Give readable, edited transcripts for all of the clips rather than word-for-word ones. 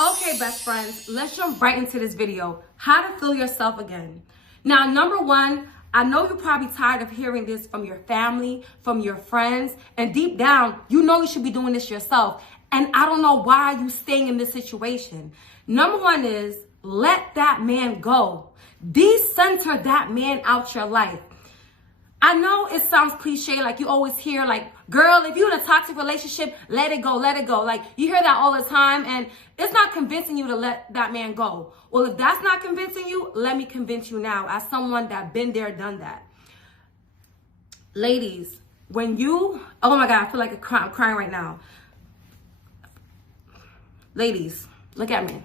Okay, best friends, let's jump right into this video. How to feel yourself again. Now, number one, I know you're probably tired of hearing this from your family, from your friends, and deep down, you know you should be doing this yourself. And I don't know why you staying in this situation. Number one is let that man go. Decenter that man out your life. I know it sounds cliche, like you always hear, like, girl, if you're in a toxic relationship, let it go, let it go. Like, you hear that all the time, and it's not convincing you to let that man go. Well, if that's not convincing you, let me convince you now, as someone that been there, done that. Ladies, when you, oh my God, I feel like I'm crying right now. Ladies, look at me.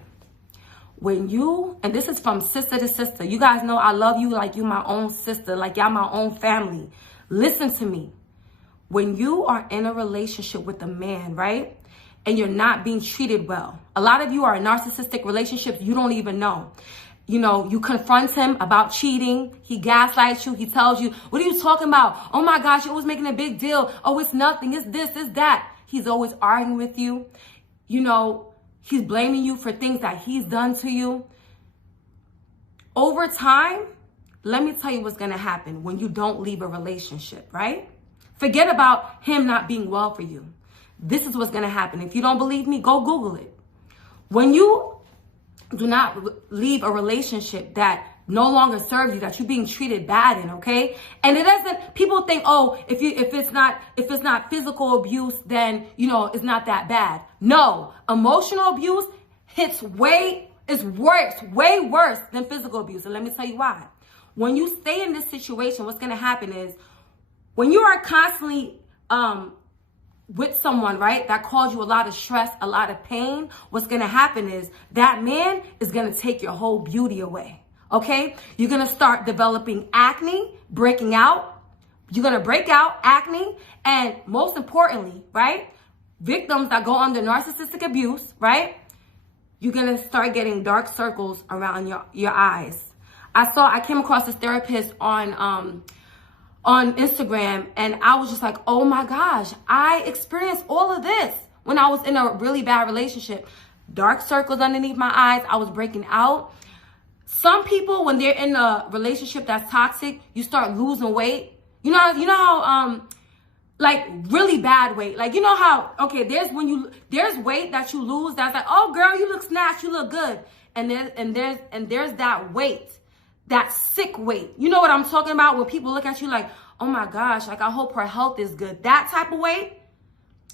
When you, and this is from sister to sister, you guys know I love you like you my own sister, like y'all my own family. Listen to me. When you are in a relationship with a man, right, and you're not being treated well, a lot of you are in narcissistic relationships you don't even know. You know, you confront him about cheating. He gaslights you. He tells you, what are you talking about? Oh my gosh, you're always making a big deal. Oh, it's nothing. It's this, it's that. He's always arguing with you. You know, he's blaming you for things that he's done to you. Over time, let me tell you what's going to happen when you don't leave a relationship, right? Forget about him not being well for you. This is what's going to happen. If you don't believe me, go Google it. When you do not leave a relationship that no longer serves you, that you're being treated bad in, okay? And it doesn't, people think, oh, if it's not physical abuse, then, you know, it's not that bad. No, emotional abuse is way worse than physical abuse. And let me tell you why. When you stay in this situation, what's gonna happen is, when you are constantly with someone, right, that caused you a lot of stress, a lot of pain, what's gonna happen is that man is gonna take your whole beauty away. Okay, you're gonna start developing acne, breaking out. You're gonna break out acne, and most importantly, right, victims that go under narcissistic abuse, right, you're gonna start getting dark circles around your eyes. I came across this therapist on Instagram, and I was just like, oh my gosh, I experienced all of this when I was in a really bad relationship. Dark circles underneath my eyes. I was breaking out. Some people, when they're in a relationship that's toxic, you start losing weight. You know how, like really bad weight. Like, you know how, okay, there's weight that you lose that's like, oh girl, you look snatched, you look good. And there's that weight, that sick weight. You know what I'm talking about? When people look at you like, oh my gosh, like I hope her health is good. That type of weight.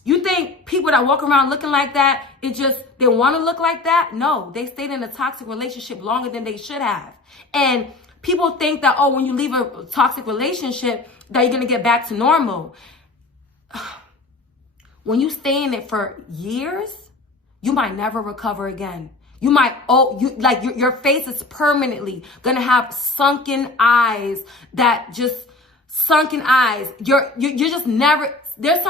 You think people that walk around looking like that, they want to look like that? No, they stayed in a toxic relationship longer than they should have. And people think that, oh, when you leave a toxic relationship, that you're going to get back to normal. When you stay in it for years, you might never recover again. You might, your face is permanently going to have sunken eyes You're just never... There's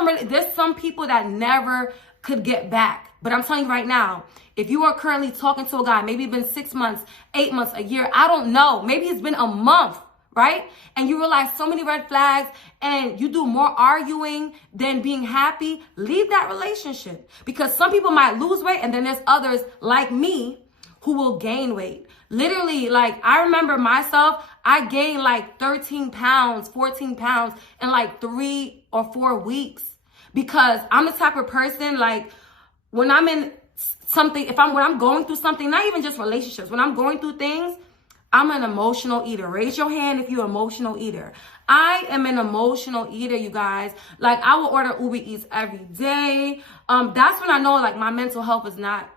some people that never could get back. But I'm telling you right now, if you are currently talking to a guy, maybe it's been 6 months, 8 months, a year, I don't know. Maybe it's been a month, right? And you realize so many red flags and you do more arguing than being happy, leave that relationship. Because some people might lose weight, and then there's others like me who will gain weight. Literally, like, I remember myself, I gained like 13 pounds, 14 pounds in like 3 or 4 weeks, because I'm the type of person, like, when I'm in something, when I'm going through something, not even just relationships, when I'm going through things, I'm an emotional eater. Raise your hand if you're an emotional eater. I am an emotional eater, you guys. Like, I will order Uber Eats every day. That's when I know, like, my mental health is not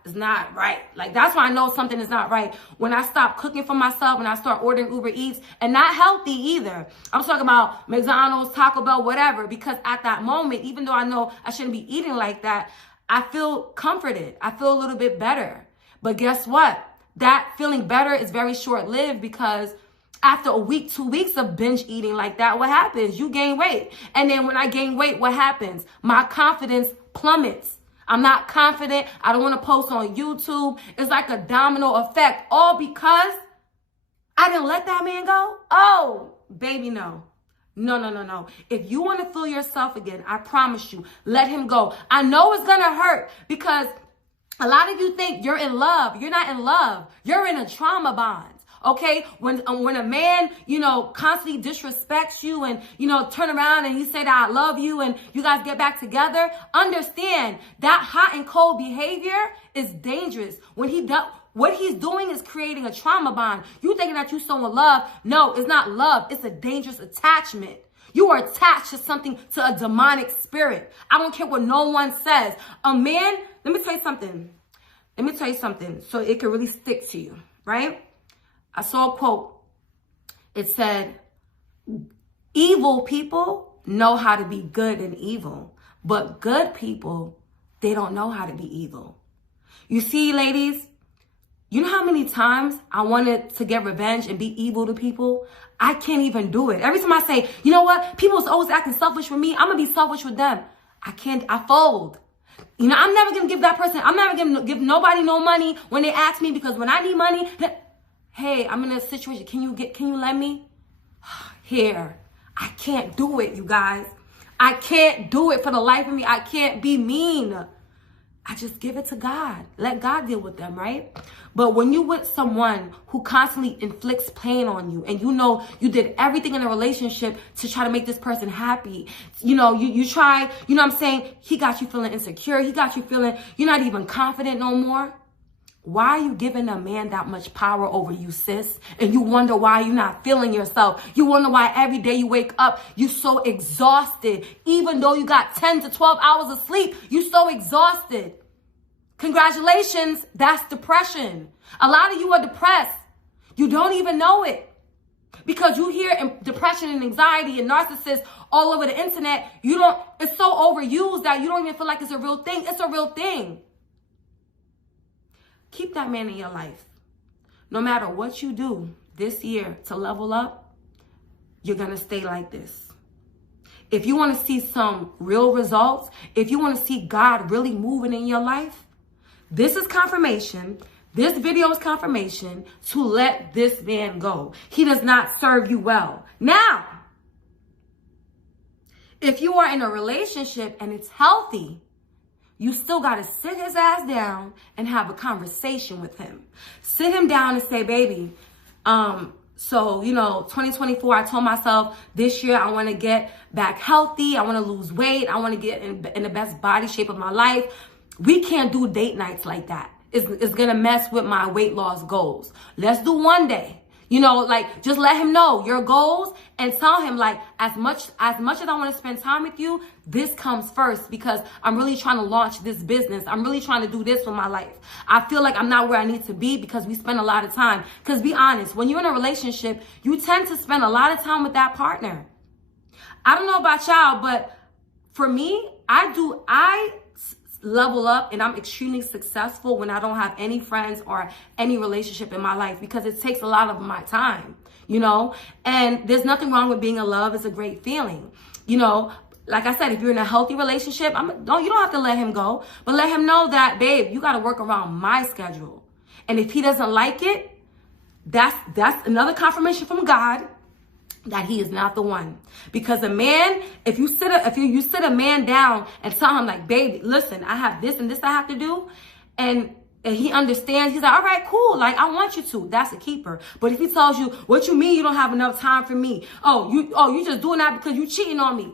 right. Like, that's when I know something is not right. When I stop cooking for myself and I start ordering Uber Eats, and not healthy either. I'm talking about McDonald's, Taco Bell, whatever. Because at that moment, even though I know I shouldn't be eating like that, I feel comforted. I feel a little bit better. But guess what? That feeling better is very short-lived, because after a week, 2 weeks of binge eating like that, what happens? You gain weight. And then when I gain weight, what happens? My confidence plummets. I'm not confident. I don't want to post on YouTube. It's like a domino effect, all because I didn't let that man go. Oh, baby, no. No. If you want to feel yourself again, I promise you, let him go. I know it's going to hurt, because A lot of you think you're in love. You're not in love. You're in a trauma bond. Okay, when a man, constantly disrespects you and, turn around and you say that I love you and you guys get back together, understand that hot and cold behavior is dangerous. When what he's doing is creating a trauma bond. You thinking that you're so in love. No, it's not love. It's a dangerous attachment. You are attached to something, to a demonic spirit. I don't care what no one says. A man, let me tell you something so it can really stick to you, right? I saw a quote. It said, evil people know how to be good and evil, but good people, they don't know how to be evil. You see, ladies, you know how many times I wanted to get revenge and be evil to people? I can't even do it. Every time I say, you know what? People's always acting selfish with me. I'm going to be selfish with them. I fold. I'm never going to give that person, I'm never going to give nobody no money when they ask me, because when I need money, hey, I'm in a situation. Can you lend me? Here. I can't do it, you guys. I can't do it for the life of me. I can't be mean. I just give it to God. Let God deal with them, right? But when you with someone who constantly inflicts pain on you and you did everything in a relationship to try to make this person happy, you try, he got you feeling insecure. He got you feeling you're not even confident no more. Why are you giving a man that much power over you, sis? And you wonder why you're not feeling yourself. You wonder why every day you wake up, you're so exhausted. Even though you got 10 to 12 hours of sleep, you're so exhausted. Congratulations, that's depression. A lot of you are depressed. You don't even know it. Because you hear depression and anxiety and narcissists all over the internet. It's so overused that you don't even feel like it's a real thing. It's a real thing. Keep that man in your life. No matter what you do this year to level up, you're going to stay like this. If you want to see some real results, if you want to see God really moving in your life, this is confirmation. This video is confirmation to let this man go. He does not serve you well. Now, if you are in a relationship and it's healthy, you still got to sit his ass down and have a conversation with him. Sit him down and say, baby, 2024, I told myself this year I want to get back healthy. I want to lose weight. I want to get in the best body shape of my life. We can't do date nights like that. It's going to mess with my weight loss goals. Let's do one day. Just let him know your goals and tell him as much as I want to spend time with you, this comes first because I'm really trying to launch this business. I'm really trying to do this with my life. I feel like I'm not where I need to be because we spend a lot of time. Because be honest, when you're in a relationship, you tend to spend a lot of time with that partner. I don't know about y'all, but for me, I level up and I'm extremely successful when I don't have any friends or any relationship in my life because it takes a lot of my time, and there's nothing wrong with being in love. It's a great feeling, like I said, if you're in a healthy relationship, you don't have to let him go, but let him know that, babe, you got to work around my schedule. And if he doesn't like it, that's another confirmation from God that he is not the one. Because a man, if you sit a man down and tell him baby, listen, I have this and this I have to do, and he understands, he's like, all right, cool, I want you to. That's a keeper. But if he tells you, what you mean you don't have enough time for me? You just doing that because you cheating on me.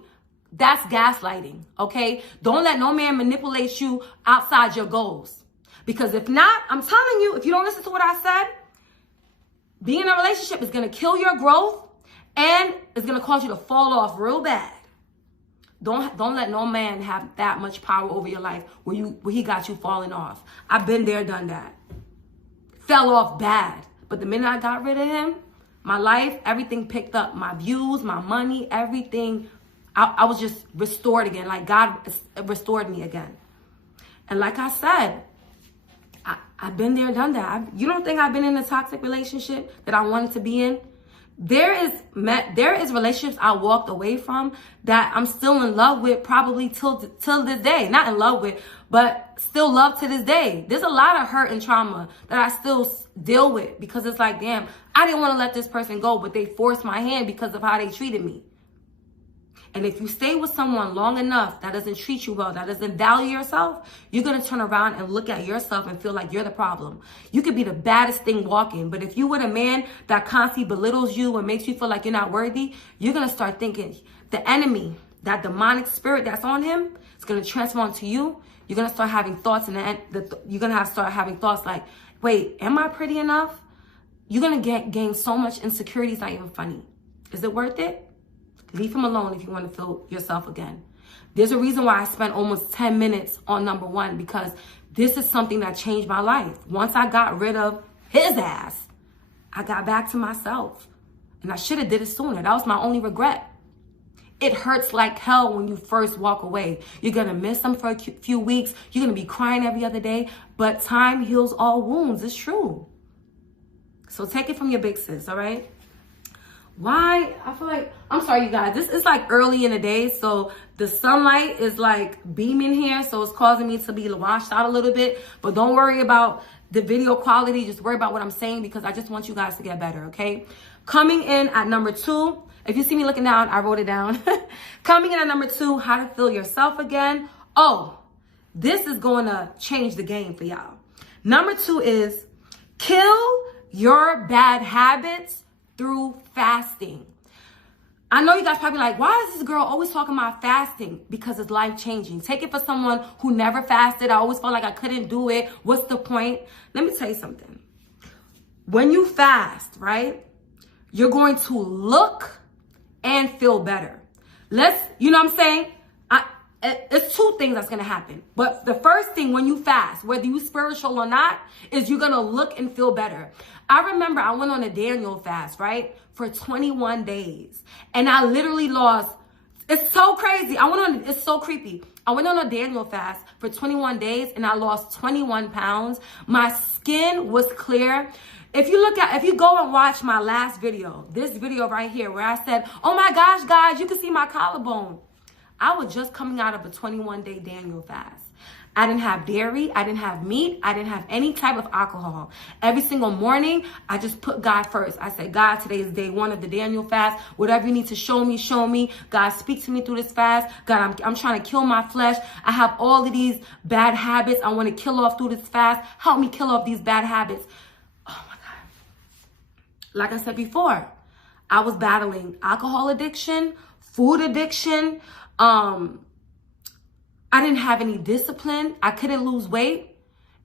That's gaslighting, okay? Don't let no man manipulate you outside your goals. Because if not, I'm telling you, if you don't listen to what I said, being in a relationship is going to kill your growth. And it's going to cause you to fall off real bad. Don't let no man have that much power over your life where he got you falling off. I've been there, done that. Fell off bad. But the minute I got rid of him, my life, everything picked up. My views, my money, everything. I was just restored again. God restored me again. And like I said, I've been there, done that. You don't think I've been in a toxic relationship that I wanted to be in? There is relationships I walked away from that I'm still in love with probably till this day. Not in love with, but still love to this day. There's a lot of hurt and trauma that I still deal with because it's damn, I didn't want to let this person go, but they forced my hand because of how they treated me. And if you stay with someone long enough that doesn't treat you well, that doesn't value yourself, you're going to turn around and look at yourself and feel like you're the problem. You could be the baddest thing walking, but if you with a man that constantly belittles you and makes you feel like you're not worthy, you're going to start thinking the enemy, that demonic spirit that's on him, is going to transform to you. You're going to start having thoughts, and you're going to start having thoughts like, wait, am I pretty enough? You're going to gain so much insecurity, it's not even funny. Is it worth it? Leave him alone if you want to feel yourself again. There's a reason why I spent almost 10 minutes on number one, because this is something that changed my life. Once I got rid of his ass, I got back to myself. And I should have did it sooner. That was my only regret. It hurts like hell when you first walk away. You're going to miss them for a few weeks. You're going to be crying every other day. But time heals all wounds. It's true. So take it from your big sis, all right? Why? I feel like, I'm sorry, you guys. This is like early in the day, so the sunlight is like beaming here, so it's causing me to be washed out a little bit. But don't worry about the video quality. Just worry about what I'm saying, because I just want you guys to get better, okay? Coming in at number 2, if you see me looking down, I wrote it down. Coming in at number 2, how to feel yourself again. Oh, this is going to change the game for y'all. Number 2 is kill your bad habits through fasting. I know you guys probably like, why is this girl always talking about fasting? Because it's life-changing. Take it for someone who never fasted. I always felt like I couldn't do it. What's the point? Let me tell you something. When you fast, right, you're going to look and feel better. You know what I'm saying? It's 2 things that's going to happen. But the first thing when you fast, whether you spiritual or not, is you're going to look and feel better. I remember I went on a Daniel fast, right? For 21 days. And I literally lost, it's so crazy. It's so creepy. I went on a Daniel fast for 21 days and I lost 21 pounds. My skin was clear. If you go and watch my last video, this video right here where I said, oh my gosh, guys, you can see my collarbone. I was just coming out of a 21-day Daniel fast. I didn't have dairy. I didn't have meat. I didn't have any type of alcohol. Every single morning, I just put God first. I said, God, today is day 1 of the Daniel fast. Whatever you need to show me, show me. God, speak to me through this fast. God, I'm trying to kill my flesh. I have all of these bad habits I want to kill off through this fast. Help me kill off these bad habits. Oh my God. Like I said before, I was battling alcohol addiction, food addiction, I didn't have any discipline. I couldn't lose weight.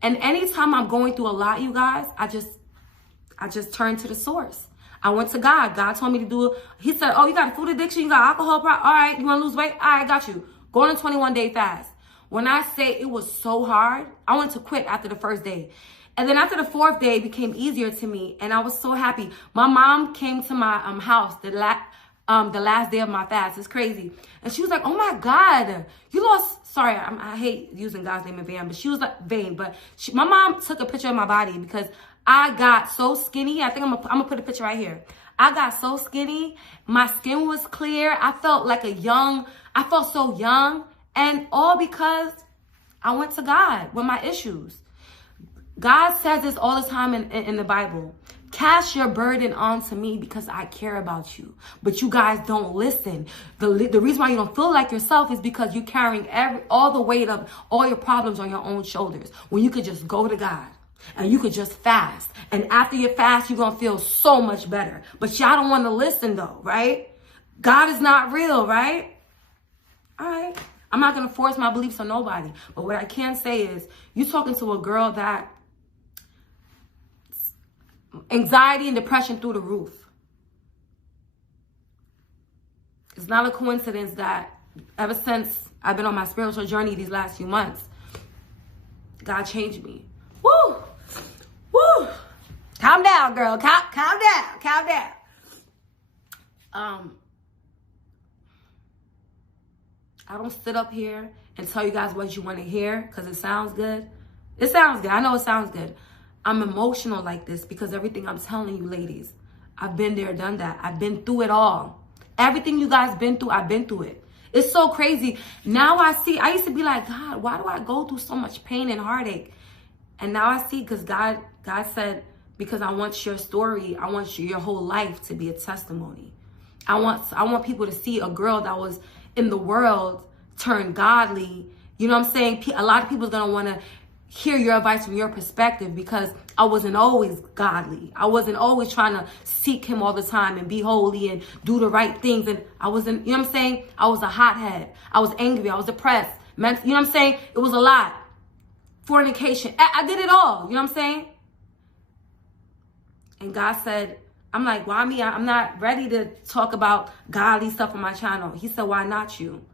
And anytime I'm going through a lot, you guys, I just turn to the source. I went to God. God told me to do it. He said, oh, you got a food addiction? You got alcohol problem? All right, you want to lose weight? All right, got you. Go on a 21-day fast. When I say it was so hard, I wanted to quit after the first day. And then after the 4th day, it became easier to me. And I was so happy. My mom came to my house the last day of my fast. It's crazy. And she was like, oh my God, you lost, sorry, I hate using God's name in vain, but she was like vain, but my mom took a picture of my body because I got so skinny. I think I'm gonna put a picture right here. I got so skinny. My skin was clear. I felt so young, and all because I went to God with my issues. God says this all the time in the Bible. Cast your burden onto me because I care about you. But you guys don't listen. The reason why you don't feel like yourself is because you're carrying all the weight of all your problems on your own shoulders. When you could just go to God and you could just fast. And after you fast, you're going to feel so much better. But y'all don't want to listen though, right? God is not real, right? All right. I'm not going to force my beliefs on nobody. But what I can say is you're talking to a girl that anxiety and depression through the roof. It's not a coincidence that ever since I've been on my spiritual journey these last few months, God changed me. Woo! Woo! Calm down, girl. Calm down. Calm down. I don't sit up here and tell you guys what you want to hear because it sounds good. It sounds good. I know it sounds good. I'm emotional like this because everything I'm telling you, ladies, I've been there, done that. I've been through it all. Everything you guys been through, I've been through it. It's so crazy. Now I see, I used to be like, God, why do I go through so much pain and heartache? And now I see because God said, because I want your story, I want your whole life to be a testimony. I want people to see a girl that was in the world turn godly, you know what I'm saying? A lot of people are going to want to hear your advice from your perspective, because I wasn't always godly. I wasn't always trying to seek him all the time and be holy and do the right things. And I wasn't, you know what I'm saying? I was a hothead. I was angry. I was depressed. You know what I'm saying? It was a lot. Fornication. I did it all. You know what I'm saying? And God said, I'm like, why me? I'm not ready to talk about godly stuff on my channel. He said, why not you?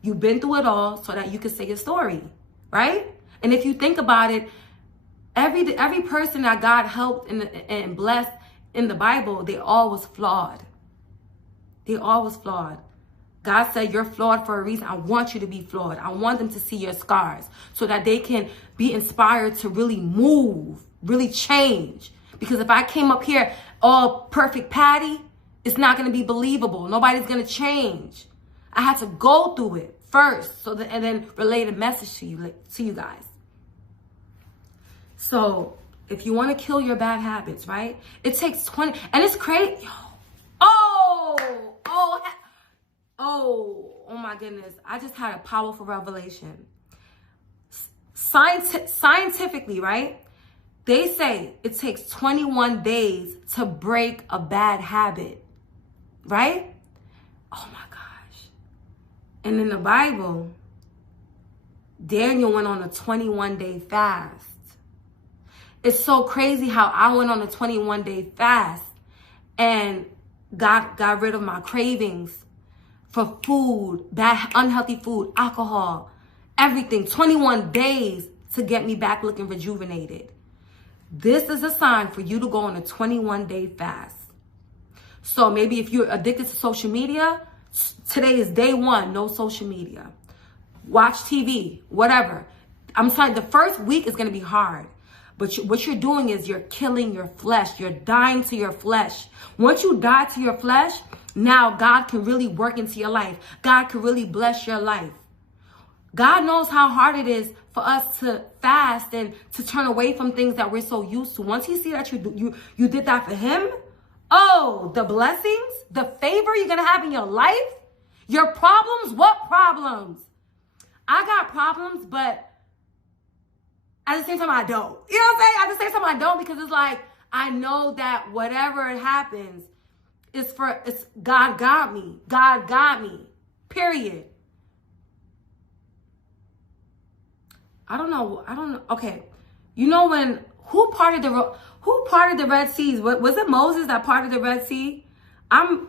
You've been through it all so that you can say your story, right? And if you think about it, every person that God helped and blessed in the Bible, they all was flawed. They all was flawed. God said, you're flawed for a reason. I want you to be flawed. I want them to see your scars so that they can be inspired to really move, really change. Because if I came up here all perfect Patty, it's not going to be believable. Nobody's going to change. I had to go through it first and then relay the message to you guys. So if you want to kill your bad habits, right? It takes 20, and it's crazy. Oh my goodness. I just had a powerful revelation. Scientifically, right? They say it takes 21 days to break a bad habit, right? Oh my gosh. And in the Bible, Daniel went on a 21-day fast. It's so crazy how I went on a 21-day fast and got rid of my cravings for food, bad, unhealthy food, alcohol, everything. 21 days to get me back looking rejuvenated. This is a sign for you to go on a 21-day fast. So maybe if you're addicted to social media, today is day one, no social media. Watch TV, whatever. I'm telling you, the first week is going to be hard. But what you're doing is you're killing your flesh. You're dying to your flesh. Once you die to your flesh, now God can really work into your life. God can really bless your life. God knows how hard it is for us to fast and to turn away from things that we're so used to. Once he sees that you did that for him, oh, the blessings, the favor you're going to have in your life, your problems, what problems? I got problems, but at the same time, I don't. You know what I'm saying? At the same time, I don't, because it's like, I know that whatever it happens, it's God got me. God got me. Period. I don't know. Okay. You know who parted the Red Seas? Was it Moses that parted the Red Sea? I'm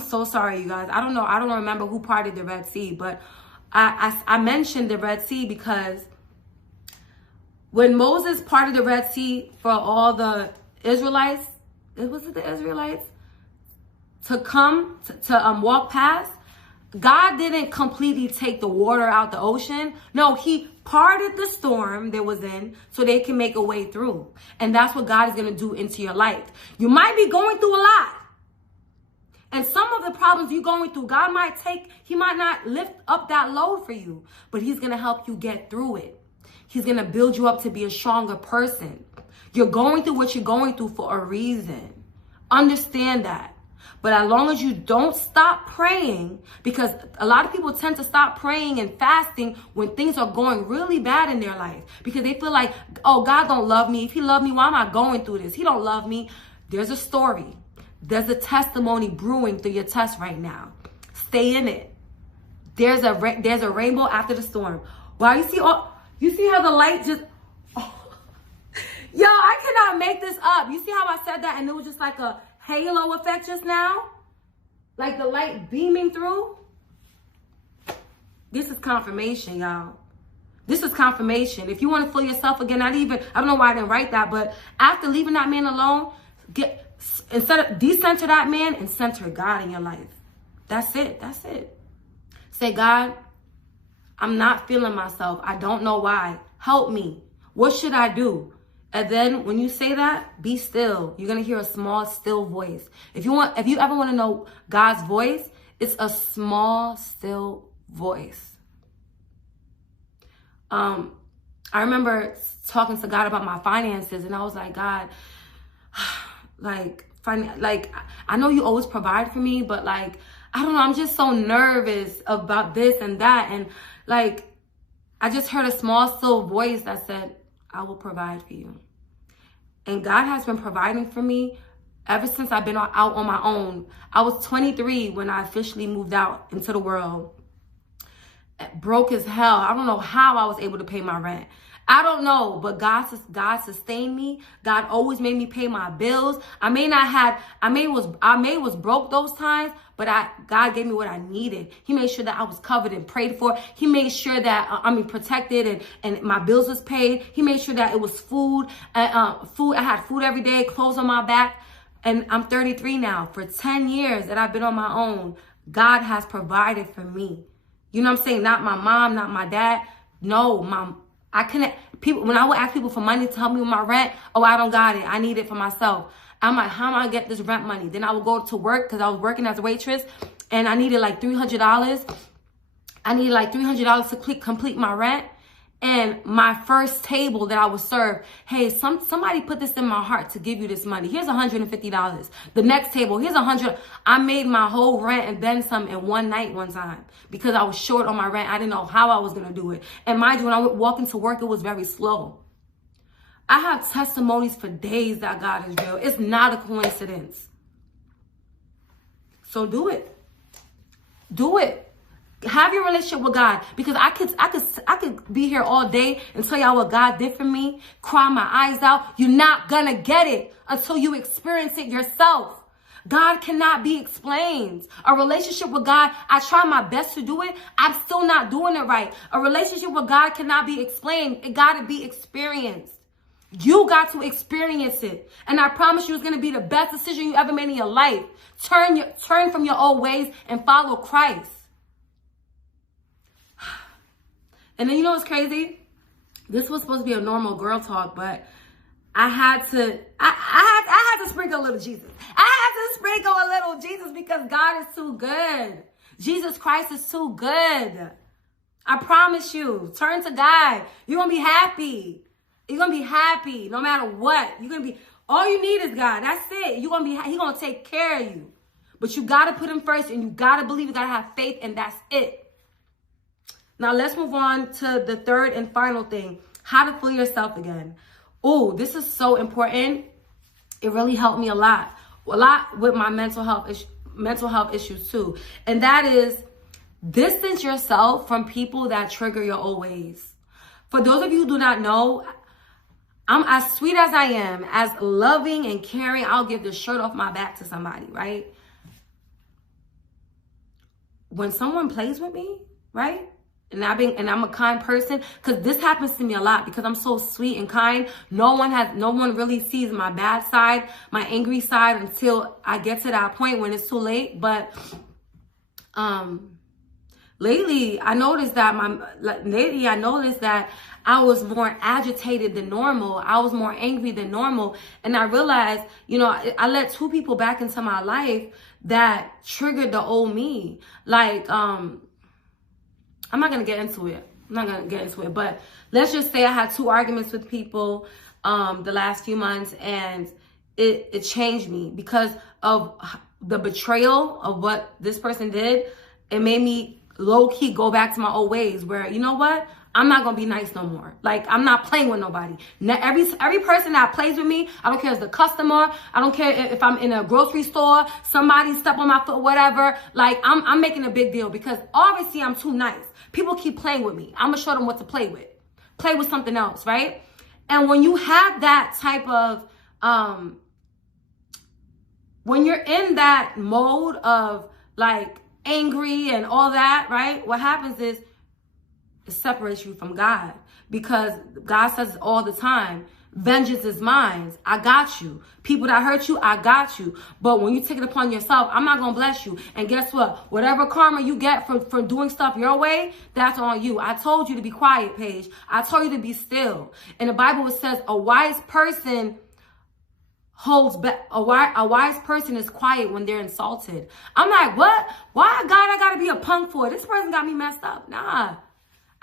so sorry, you guys. I don't know. I don't remember who parted the Red Sea, but I mentioned the Red Sea because when Moses parted the Red Sea for all the Israelites, was it the Israelites? To come, to walk past, God didn't completely take the water out the ocean. No, he parted the storm they was in so they can make a way through. And that's what God is going to do into your life. You might be going through a lot. And some of the problems you're going through, he might not lift up that load for you, but he's going to help you get through it. He's going to build you up to be a stronger person. You're going through what you're going through for a reason. Understand that. But as long as you don't stop praying, because a lot of people tend to stop praying and fasting when things are going really bad in their life, because they feel like, oh, God don't love me. If he loved me, why am I going through this? He don't love me. There's a story. There's a testimony brewing through your test right now. Stay in it. There's a rainbow after the storm. Wow, you see how the light just, yo, I cannot make this up. You see how I said that and it was just like a halo effect just now? Like the light beaming through? This is confirmation, y'all. This is confirmation. If you want to feel yourself again, I don't know why I didn't write that, but after leaving that man alone, instead of decenter that man and center God in your life. That's it. That's it. Say, God, I'm not feeling myself. I don't know why. Help me. What should I do? And then when you say that, be still. You're going to hear a small, still voice. If you ever want to know God's voice, it's a small, still voice. I remember talking to God about my finances, and I was like, God, I know you always provide for me, but like, I don't know, I'm just so nervous about this and that. And like, I just heard a small, still voice that said, I will provide for you. And God has been providing for me ever since I've been out on my own. I was 23 when I officially moved out into the world. Broke as hell. I don't know how I was able to pay my rent. I don't know, but God sustained me. God always made me pay my bills. I may was broke those times, but God gave me what I needed. He made sure that I was covered and prayed for. He made sure that protected and my bills was paid. He made sure that it was food. Food. I had food every day, clothes on my back. And I'm 33 now. For 10 years that I've been on my own, God has provided for me. You know what I'm saying? Not my mom, not my dad. No, I couldn't. People, when I would ask people for money to help me with my rent, oh, I don't got it. I need it for myself. I'm like, how am I gonna get this rent money? Then I would go to work because I was working as a waitress, and I needed like $300. I needed like $300 to complete my rent. And my first table that I was served, hey, somebody put this in my heart to give you this money. Here's $150. The next table, here's $100. I made my whole rent and then some in one night one time because I was short on my rent. I didn't know how I was going to do it. And mind you, when I would walk into work, it was very slow. I have testimonies for days that God is real. It's not a coincidence. So do it. Do it. Have your relationship with God, because I could be here all day and tell y'all what God did for me, cry my eyes out. You're not gonna get it until you experience it yourself. God cannot be explained. A relationship with God, I try my best to do it. I'm still not doing it right. A relationship with God cannot be explained. It gotta be experienced. You got to experience it. And I promise you, it's gonna be the best decision you ever made in your life. Turn from your old ways and follow Christ. And then you know what's crazy? This was supposed to be a normal girl talk, but I had to sprinkle a little Jesus. I had to sprinkle a little Jesus because God is too good. Jesus Christ is too good. I promise you. Turn to God. You're going to be happy. You're going to be happy no matter what. You're going to be, all you need is God. That's it. He's going to take care of you. But you got to put him first, and you got to believe, you got to have faith, and that's it. Now, let's move on to the third and final thing, how to feel yourself again. Oh, this is so important. It really helped me a lot with my mental health issues too. And that is, distance yourself from people that trigger your old ways. For those of you who do not know, I'm as sweet as I am, as loving and caring. I'll give the shirt off my back to somebody, right? When someone plays with me, right? And I'm a kind person, because this happens to me a lot because I'm so sweet and kind. No one really sees my bad side, my angry side, until I get to that point when it's too late. But lately I noticed that I was more agitated than normal. I was more angry than normal. And I realized, I let two people back into my life that triggered the old me. Like, I'm not going to get into it. But let's just say I had 2 arguments with people the last few months, and it changed me because of the betrayal of what this person did. It made me low-key go back to my old ways where, you know what? I'm not going to be nice no more. Like, I'm not playing with nobody. Every person that plays with me, I don't care if it's a customer, I don't care if I'm in a grocery store, somebody step on my foot, whatever. Like, I'm making a big deal because obviously I'm too nice. People keep playing with me. I'm going to show them what to play with. Play with something else, right? And when you have that type of, when you're in that mode of like angry and all that, right? What happens is it separates you from God, because God says all the time, vengeance is mine. I got you. People that hurt you, I got you. But when you take it upon yourself, I'm not going to bless you. And guess what? Whatever karma you get for doing stuff your way, that's on you. I told you to be quiet, Paige. I told you to be still. In the Bible, it says a wise person holds back. A wise person is quiet when they're insulted. I'm like, what? Why, God, I got to be a punk for? This person got me messed up. Nah.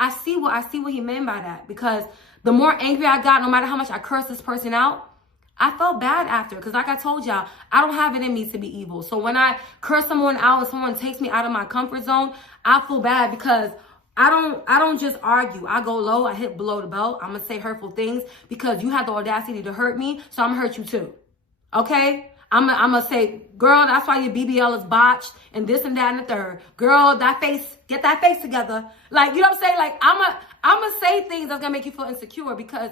I see what he meant by that, because the more angry I got, no matter how much I cursed this person out, I felt bad after, because like I told y'all, I don't have it in me to be evil. So when I curse someone out and someone takes me out of my comfort zone, I feel bad, because I don't just argue. I go low, I hit below the belt. I'm gonna say hurtful things because you had the audacity to hurt me, so I'm gonna hurt you too. Okay? I'm gonna say, girl, that's why your BBL is botched and this and that and the third. Girl, get that face together. Like, you know what I'm saying? Like, I'm gonna say things that's gonna make you feel insecure because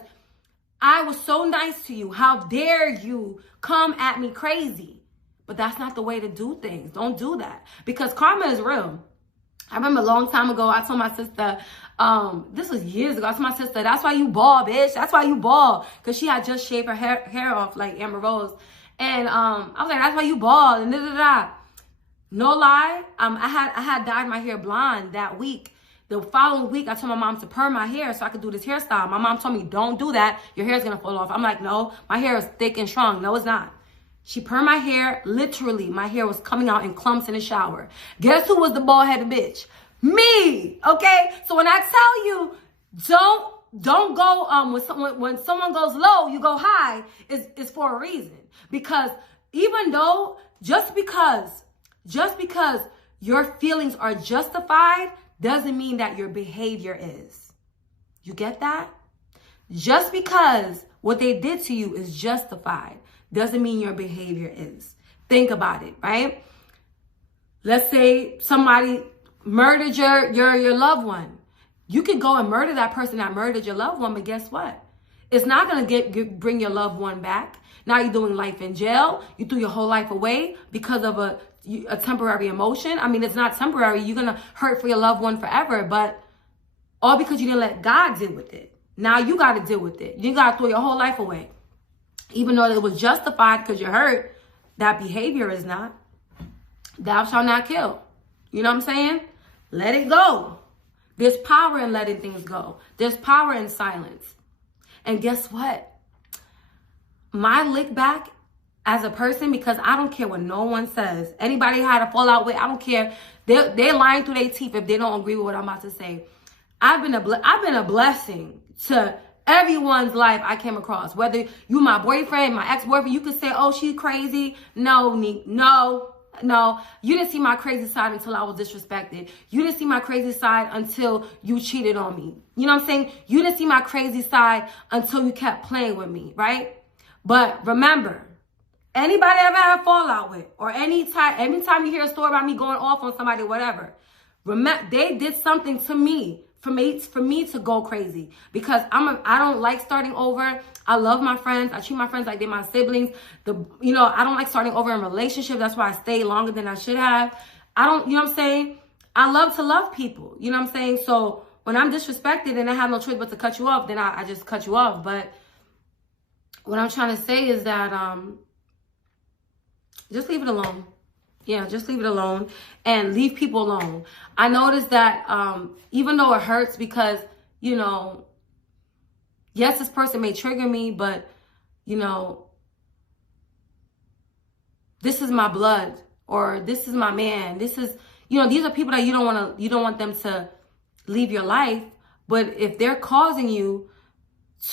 I was so nice to you. How dare you come at me crazy? But that's not the way to do things. Don't do that, because karma is real. I remember a long time ago, I told my sister, this was years ago, I told my sister, that's why you bald, bitch. That's why you bald. Because she had just shaved her hair off like Amber Rose. And I was like, that's why you bald, and da-da-da. No lie, I had dyed my hair blonde that week. The following week, I told my mom to perm my hair so I could do this hairstyle. My mom told me, don't do that. Your hair's going to fall off. I'm like, no, my hair is thick and strong. No, it's not. She permed my hair. Literally, my hair was coming out in clumps in the shower. Guess who was the bald-headed bitch? Me, okay? So when I tell you, don't go, when someone goes low, you go high, it's for a reason. Because even though, just because your feelings are justified, doesn't mean that your behavior is. You get that? Just because what they did to you is justified doesn't mean your behavior is. Think about it, right? Let's say somebody murdered your loved one. You could go and murder that person that murdered your loved one, but guess what? It's not going to bring your loved one back. Now you're doing life in jail. You threw your whole life away because of a temporary emotion. I mean, it's not temporary. You're going to hurt for your loved one forever, but all because you didn't let God deal with it. Now you got to deal with it. You got to throw your whole life away. Even though it was justified because you're hurt, that behavior is not. Thou shalt not kill. You know what I'm saying? Let it go. There's power in letting things go. There's power in silence. And guess what? My lick back as a person, because I don't care what no one says. Anybody had a fallout with, I don't care. They're lying through their teeth if they don't agree with what I'm about to say. I've been a blessing to everyone's life I came across. Whether you my boyfriend, my ex-boyfriend, you could say, oh, she's crazy. No. You didn't see my crazy side until I was disrespected. You didn't see my crazy side until you cheated on me. You know what I'm saying? You didn't see my crazy side until you kept playing with me, right? But remember, anybody ever had a fallout with, or anytime you hear a story about me going off on somebody, whatever, remember, they did something to me for me to go crazy, because I don't like starting over. I love my friends. I treat my friends like they're my siblings. I don't like starting over in relationships. That's why I stay longer than I should have. You know what I'm saying? I love to love people. You know what I'm saying? So when I'm disrespected and I have no choice but to cut you off, then I just cut you off. But what I'm trying to say is that just leave it alone. Yeah, just leave it alone and leave people alone. I noticed that even though it hurts, because, yes, this person may trigger me, but, this is my blood, or this is my man. This is, these are people that you don't want them to leave your life. But if they're causing you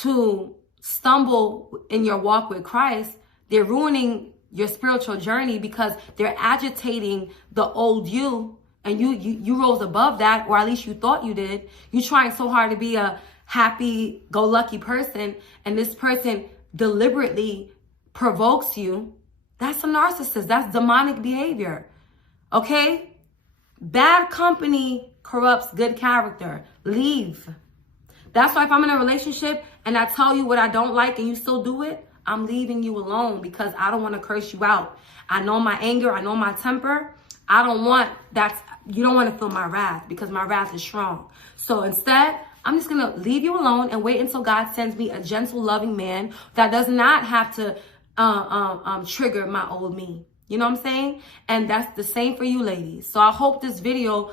to stumble in your walk with Christ, they're ruining your spiritual journey, because they're agitating the old you, and you rose above that, or at least you thought you did. You're trying so hard to be a happy-go-lucky person, and this person deliberately provokes you. That's a narcissist. That's demonic behavior. Okay? Bad company corrupts good character. Leave. That's why if I'm in a relationship and I tell you what I don't like and you still do it, I'm leaving you alone, because I don't want to curse you out. I know my anger. I know my temper. I don't want that. You don't want to feel my wrath, because my wrath is strong. So instead, I'm just going to leave you alone and wait until God sends me a gentle, loving man that does not have to trigger my old me. You know what I'm saying? And that's the same for you ladies. So I hope this video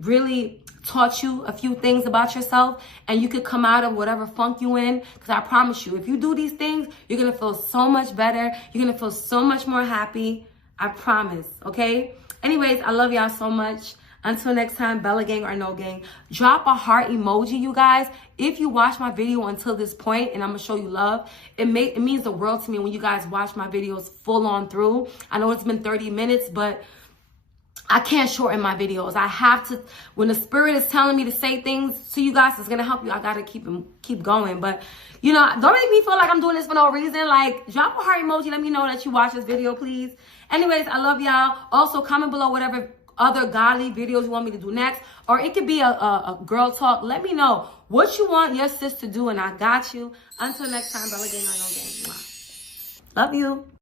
really taught you a few things about yourself, and you could come out of whatever funk you in, because I promise you, if you do these things, you're going to feel so much better. You're going to feel so much more happy. I promise. Okay? Anyways, I love y'all so much. Until next time, Bella Gang or no gang, drop a heart emoji, you guys. If you watch my video until this point, and I'm going to show you love, it means the world to me when you guys watch my videos full on through. I know it's been 30 minutes, but I can't shorten my videos. I have to, when the spirit is telling me to say things to you guys, it's going to help you. I got to keep going. But, you know, don't make me feel like I'm doing this for no reason. Like, drop a heart emoji. Let me know that you watch this video, please. Anyways, I love y'all. Also, comment below whatever other godly videos you want me to do next. Or it could be a girl talk. Let me know what you want your sis to do, and I got you. Until next time, Bella Gang or no gang. Love you.